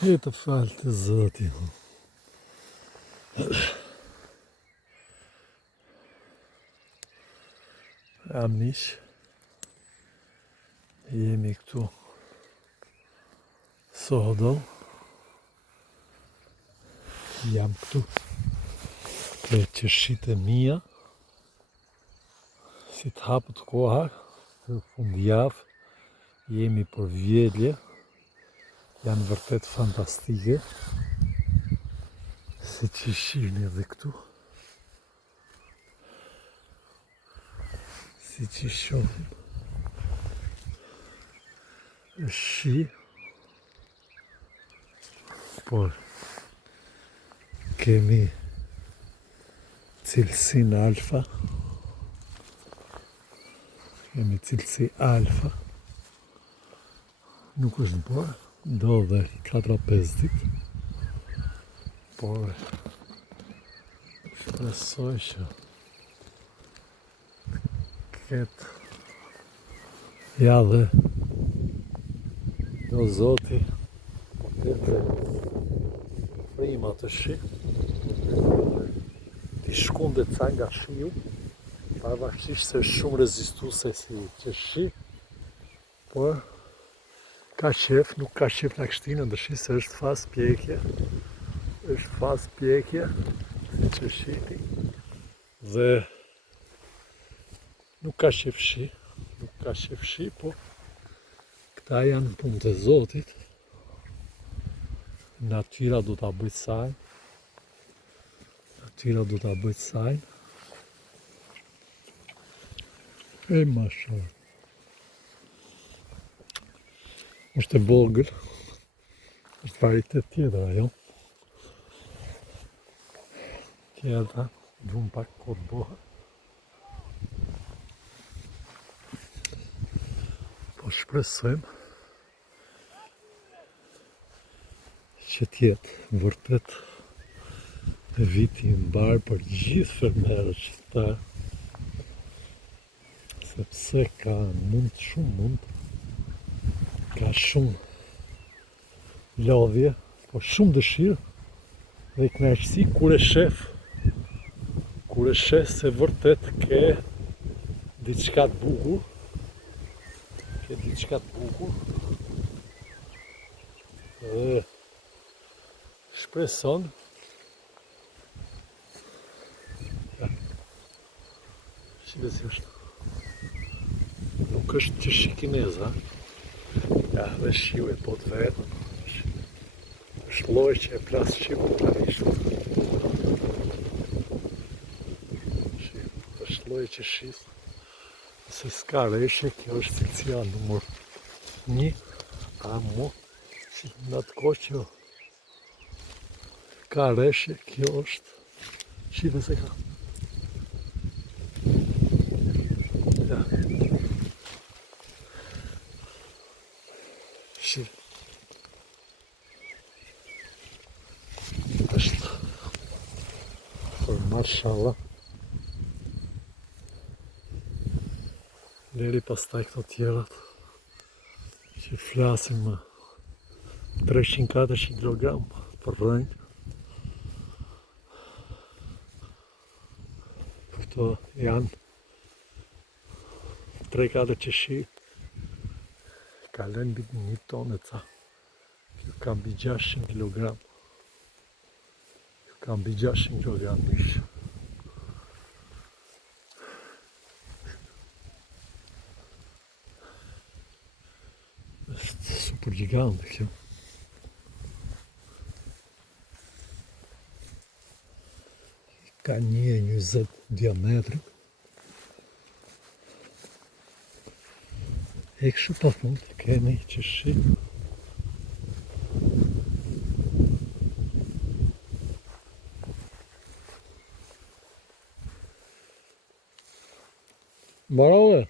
E të falë të zoti. Miq, jemi këtu Sohodol. Jam këtu me qeshit e mia. Si të hapët koha, të fundjavë, jemi për vjedhje. Janë vërtet fantastike. Si që shihni edhe këtu. Si që shohim. Është shi. Por kemi cilësin alfa. Kemi cilësi alfa. Nuk është bërë. Do dhe 4-5 ditë. Por shpresoj që këtë dhe do zoti këtë prima të shi t'i shkunde ca nga shiu, pavarësisht se është shumë rezistuse si që shi, por ka qef, nuk ka qef në kështinë, ndërshi se është fas pjekje, si që shiti, dhe nuk ka qef shi, po këta janë punë të Zotit, natyra du t'a bëjt sajnë, e masha. është e vogël, është varitet tjetër ajo. Tjetra, dhunë pak kodë boha. Po shpresojmë që tjetë vërtet viti mbarë për gjithë fermerët qytetarë, sepse ka shumë ka shumë lodhje, po shumë dëshirë dhe kënaqësi kur e sheh se vërtet ke diçka të bukur, dhe shpreson shite si është, nuk është që shikineza. Ja, dhe shiu e po të vetë, është loj që e plasë shiu të planishtë. Është loj që shisë, se s'ka reshe, kjo është cilësia numër 1, mo, që në atë kohë që ka reshe, kjo është, shite se ka. Ja. është për mashallah. Leri pastaj këto tjerat që flasin më 300-400 kg për rënjë. Këto janë 3-4 qeshi, ka lënë mbi 1 tonë e ca. Kjo ka mbi 600 kg. Mish. Është super gjigante kjo. Ka 1,20 diametri. E kështu pa fund kemi qeshi. Mbarove.